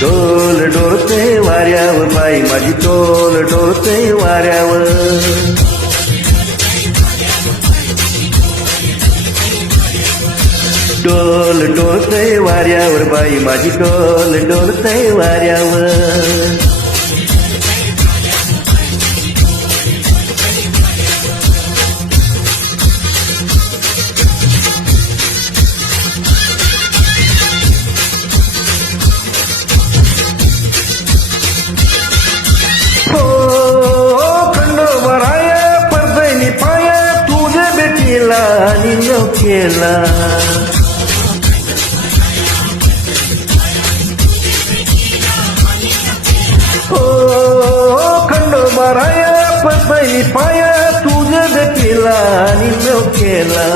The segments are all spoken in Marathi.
डोल डोलते वाऱ्यावर बाई माझी डोल डोलते वाऱ्यावर डोल डोलते वाऱ्यावर बाई माझी डोल डोलते वाऱ्यावर केला हो खंडोबाराया पद्मनी पाया तुझ केला आणि न केला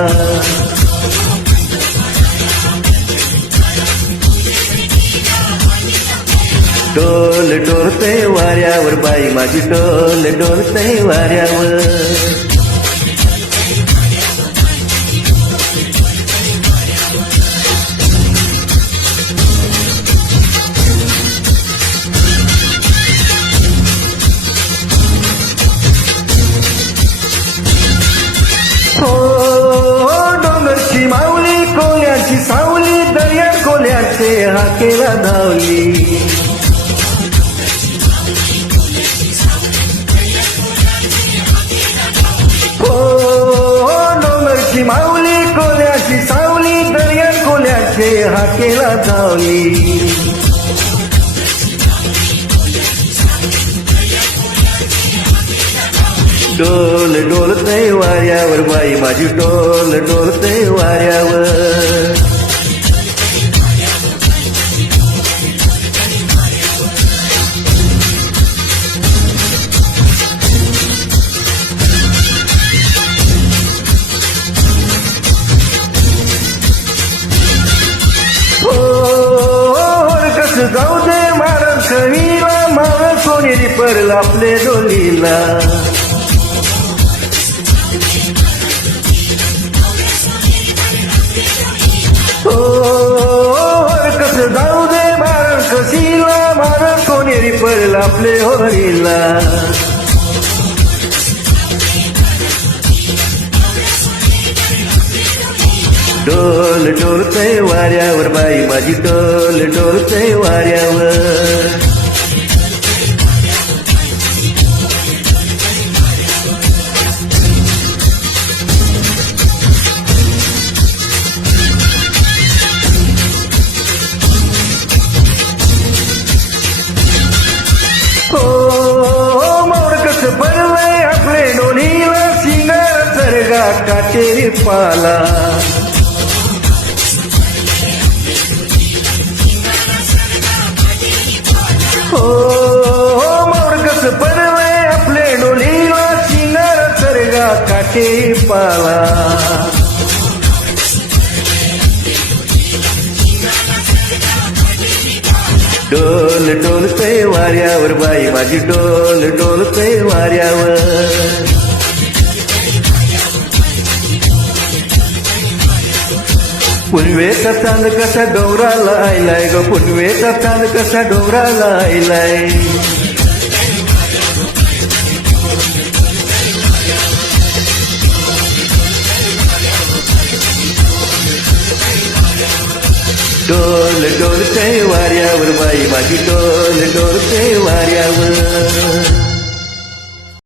डोल डोलते वाऱ्यावर बाई माझी डोल डोलते वाऱ्यावर डोंगरची माऊली कोल्याची सावली दर्या कोल्याचे हाकेला धावली हो डोंगरची माऊली कोल्याची सावली दर्या कोल्याचे हाकेला धावली डोल डोलते वाऱ्यावर बाई माझी डोल डोलते वाऱ्यावर कस जाऊ दे मारण कवीला मारण सोनेरी परल आपले डोलीला कस जाऊ दे मारण कशीला मारण कोणेरी पडल आपले होळीला डोल डोलते वाऱ्यावर बाई माझी डोल डोलते वाऱ्यावर पडलंय आपले डोलीला सिंगार सरगा काटेरी पाला हो मोडकस पडलंय आपले डोलीला सिंगार सरगा काटेरी पाला डोल डोलते वाऱ्यावर बाई माझी डोल डोलते वाऱ्यावर पुनवेचा चांद कसा डोंगराला आयलाय ग पुनवेचा चांद कसा डोंगराला आयलाय डोल डोलते वाऱ्यावर बाई माझी डोल डोलते वाऱ्यावर